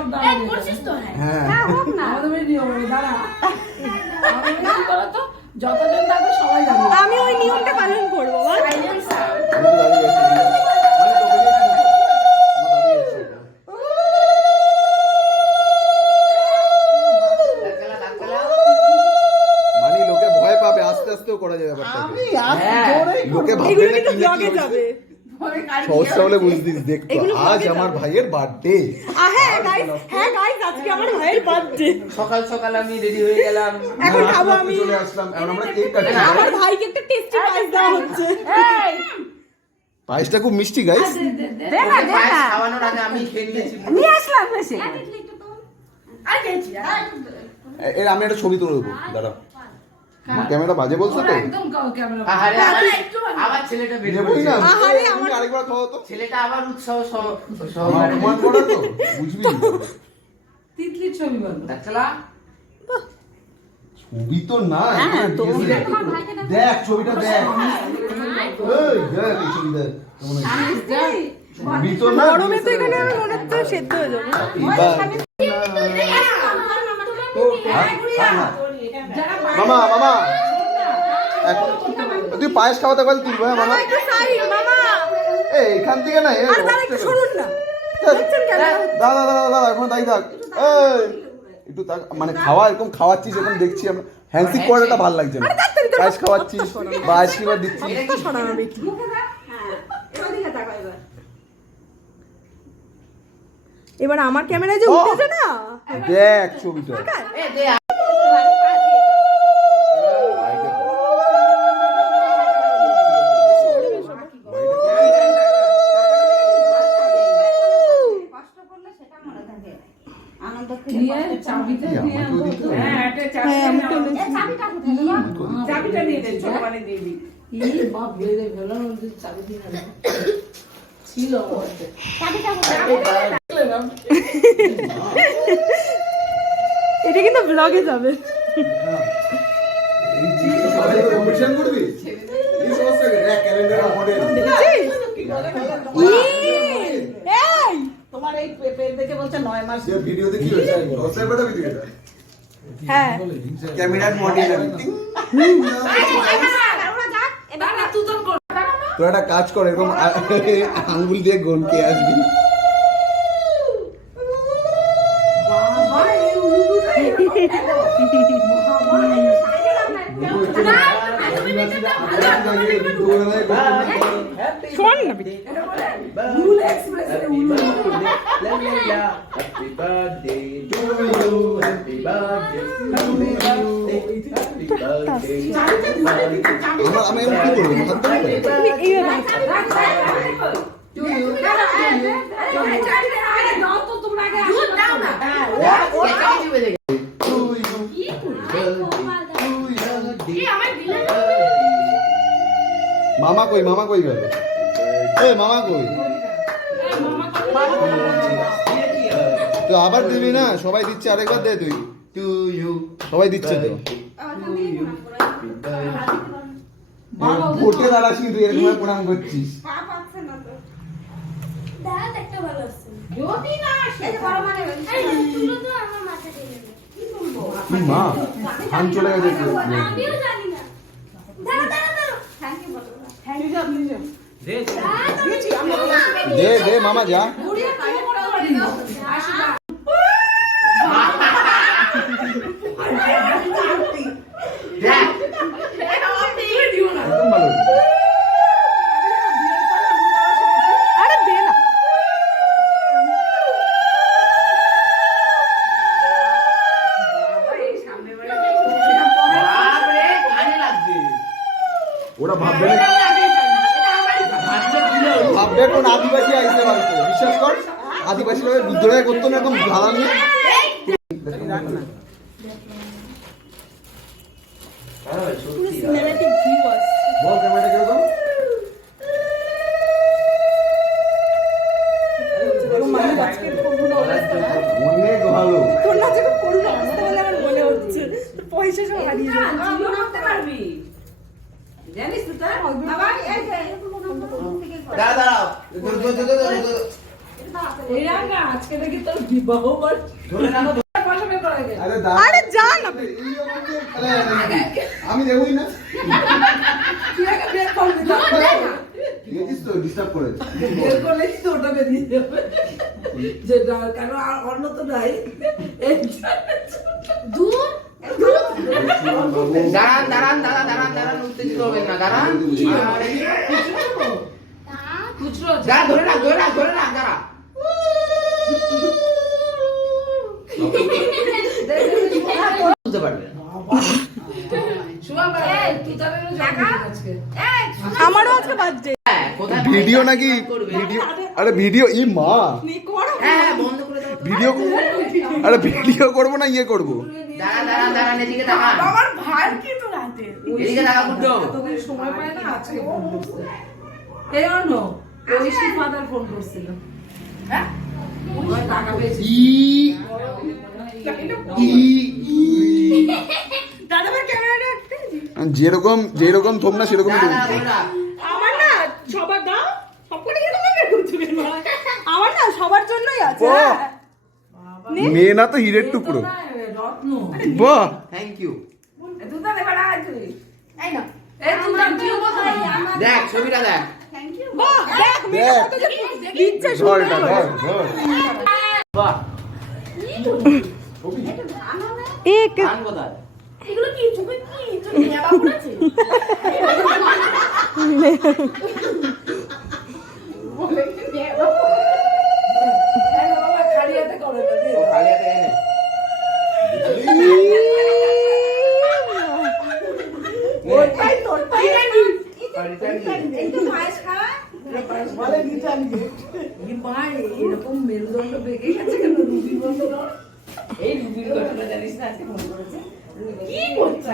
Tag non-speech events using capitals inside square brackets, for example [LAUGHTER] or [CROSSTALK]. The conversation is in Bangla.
সব হ্যাঁ। হ্যাঁ হ্যাঁ হোক না। আমাদের নিয়ম দাঁড়া। আমাদের বাড়ি কি বলো তো? যতজন থাকবে সবাই দাঁড়িয়ে আমি ওই নিয়মটা পালন করব লোকে ভয় পাবে আস্তে আস্তেও করা যায় ব্যাপারটাকে। লোকে ভাববে না কি যাবে সহজটা হলে বুঝতিস দেখতো আজ আমার ভাইয়ের বার্থডে হ্যাঁ গাইস হ্যাঁ গাইস আজকে আমার ভাইয়ের বার্থডে সকাল সকাল আমি রেডি হয়ে গেলাম। এখন খাব আমি। চলে আসলাম। এখন আমরা কেক কাটছি আমার ভাইকে একটা টেস্টি পায়েস দেওয়া হচ্ছে। পায়েসটা খুব মিষ্টি গাইস খাওয়ানোর আগে আমি খেয়ে নিয়েছি। নিয়ে আসলাম এসে আর গেছি এর আমি একটা ছবি তুলে দেবো দাঁড়া ক্যামেরা বাজে বলছো তো? একদম ক্যামেরা আহারে আবার- ছেলেটা বেরিয়ে নেবই না। আহারে, আমার- আরেকবার তো। ছেলেটা আবার উৎসাহ সহ- সহকারে। তো? বুঝবি। ছবি বলো দেখলা? ছবি তো না হ্যাঁ। দেখ ছবিটা দেখ। এই দেখ এই ছবি দেখ। ছবি তো না গরমে তো এখানে আমার মনে হচ্ছে সেদ্ধ হয়ে যাবে। এবার হ্যাঁ, হ্যাঁ, হ্যাঁ। মামা মামা। এখন তুই পায়েস খাওয়াতে পারলি তুলবো হ্যাঁ মামা একটু সাইড মামা। এই এখান থেকে না দাদা দাদা দাদা এখন তাই থাক। একটু তাক মানে খাওয়া এরকম খাওয়াচ্ছিস এখন দেখছি আমরা। হ্যান্ডসিক করাটা ভালো লাগছে না। পায়েস খাওয়াচ্ছিস বা আইসক্রিম দিচ্ছিস। একটু এবার আমার ক্যামেরায় যে! উঠেছে না? দেখ ছবিটা। চাবিটা? হ্যাঁ একটা। চাবিটা দে দিয়ে এই বাপ বেড়ে গেল চাবি দিয়ে ছিল এটা কিন্তু ব্লগে যাবে। করবি। ক্যালেন্ডার মডেল দেখেছিস ই, এই তোমার এই পে- পে- দেখে বলছে নয় মাস। যে ভিডিওতে কি হয়েছে? দশের বেটা ভিডিও হ্যাঁ। ক্যামেরার মডেল দাঁড়া তুই তো কর তোর একটা কাজ কর এরকম আঙ্গুল দিয়ে গোলকে আসবি। শোন না [LAUGHS] happy birthday to you happy birthday to you happy birthday আমার আমি এখন কি করব হাত ধরে তুমি এইভাবে দুধ দাও না কি আমার দিলে মামা কই মামা কই গেল? এই মামা কই? তো আবার দিবি না? সবাই দিচ্ছে আরেকবার দে তুই। টু ইউ সবাই দিচ্ছে তো। ভোটে দাঁড়াচ্ছি তুই এরকম প্রণাম করছিস। দাঁত একটা ভালো আসছে যদি না আসে বড় মানে এই তুলো তো আমার মাথা দিয়ে কি বলব কি মা ধান চলে গেছে তো। আমিও জানি না দাঁড়া দাঁড়া দাঁড়া থ্যাংক ইউ বলো নিয়ে যাও, নিয়ে যাও। দে দে দে মামা যা ঘুরিয়ে তুলে পড়তে পারি না। আশীর্বাদ। একদম ভালো আরে দে না বাপরে কানে লাগছে ওরা ভাববে না ভাবছে দিলো ভাববে কোন আদিবাসী আইসে বাড়িতে বিশ্বাস কর? আদিবাসী লোকের বিদ্রোহ করতো না এরকম সত্যি সিনেমেটিক বল ক্যামেরাটা কীরকম অনেক ভালো তোর না যখন করুন অবস্থা বলে আমার মনে হচ্ছে তোর পয়সা সব হারিয়ে যাবে জানিস তো তাই? বাবা, এই যে, দাঁড়া দাঁড়াও দে, দে, দে, দে, দে, দে। এরা না আজকে নাকি তোর বিবাহ বার্ষ ধরে রাখো পয়সা বের করা গেছে আরে দাঁড়া। আরে যা না। এইরকম দিয়ে খেলা যাবে নাকি? আমি দেবই না তুই আগে বের করবি তারপরে দেখেছিস তো ডিস্টার্ব করেছে। বের করলেই তো ওটা বেরিয়ে যাবে। যেটা কারণ আর অন্য তো নাই। দাঁড়ান দাঁড়ান দাঁড়ান দাঁড়ান দাঁড়ান উত্তেজিত হবেন না। দাঁড়ান। আরে, খুচরো দাঁড়া ধরে রাখ ধরে রাখ ধরে রাখ দাঁড়া। বুঝতে পারবে। না। শুভা ভাই তুই তবে জন্মদিন আজকে? আমারও আজকে বার্থডে। হ্যাঁ, ভিডিও নাকি ভিডিও আরে ভিডিও ই মা। হ্যাঁ হ্যাঁ, বন্ধ করে দাও ভিডিও আরে ভিডিও করব না ইয়ে করব? দাঁড়া দাঁড়া দাঁড়ান এদিকে দাঁড়ান আমার ভাই কি রাতে এদিকে দাঁড়া বুঝছ এতদিন সময় পায় না আজকে এই অন্য ঐশী ফাদার ফোন করছিল। হ্যাঁ? টাকা পেয়েছি যেরকম যেরকম তোমরা আমার না সবার দাও? আমার না সবার জন্যই আছে হ্যাঁ। মেয়ে না তো হিরের টুকরো। রত্ন। বাহ। থ্যাংক ইউ দেখ ছবিটা দেখ। দেখ মেয়ে দেখ। কত যে দিচ্ছে ধরটা ধর ধর বাহ এক গান কোথায় এগুলো কি চোখে কি চোখে নেবা পড়েছে বাবা খালি হাতে করে না দে। ও খালি হাতে এনে ওটাই তোর পাই এই তো পায়েস খাওয়া বলে গিটার নিয়ে। কি ভাই, এরকম মেরুদণ্ড বেঁকে গেছে কেন রুবির মতো এই রুবির ঘটনা জানিস না আজকে ফোন করেছে কি করছে